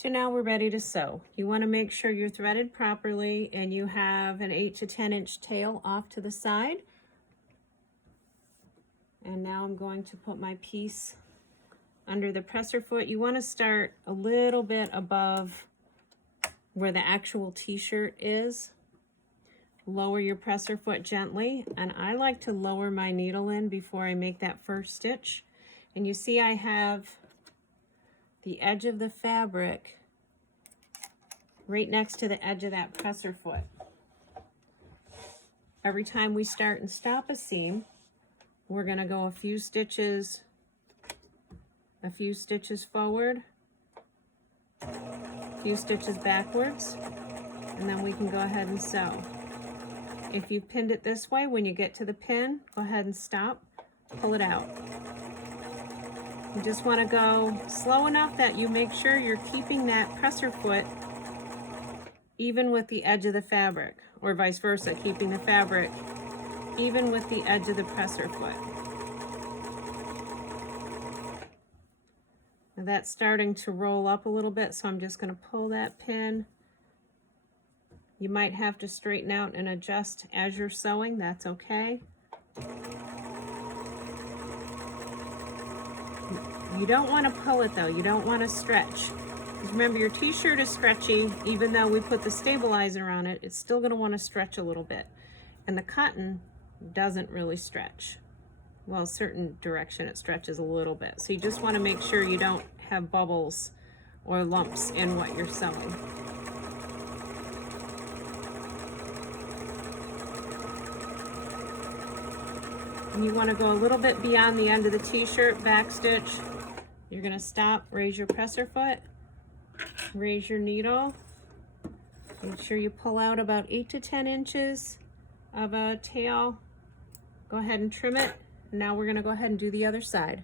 So now we're ready to sew. You want to make sure you're threaded properly and you have an 8 to 10 inch tail off to the side. And now I'm going to put my piece under the presser foot. You want to start a little bit above where the actual t-shirt is. Lower your presser foot gently, and I like to lower my needle in before I make that first stitch. And you see I have the edge of the fabric right next to the edge of that presser foot. Every time we start and stop a seam, we're going to go a few stitches forward, a few stitches backwards, and then we can go ahead and sew. If you've pinned it this way, when you get to the pin, go ahead and stop, pull it out. You just want to go slow enough that you make sure you're keeping that presser foot even with the edge of the fabric, or vice versa, keeping the fabric even with the edge of the presser foot. Now that's starting to roll up a little bit, so I'm just going to pull that pin. You might have to straighten out and adjust as you're sewing, that's okay. You don't want to pull it though, you don't want to stretch. Because remember, your t-shirt is stretchy, even though we put the stabilizer on it, it's still going to want to stretch a little bit. And the cotton doesn't really stretch. Well, a certain direction it stretches a little bit. So you just want to make sure you don't have bubbles or lumps in what you're sewing. And you want to go a little bit beyond the end of the t-shirt, back stitch. You're going to stop, raise your presser foot, raise your needle. Make sure you pull out about 8 to 10 inches of a tail. Go ahead and trim it. Now we're going to go ahead and do the other side.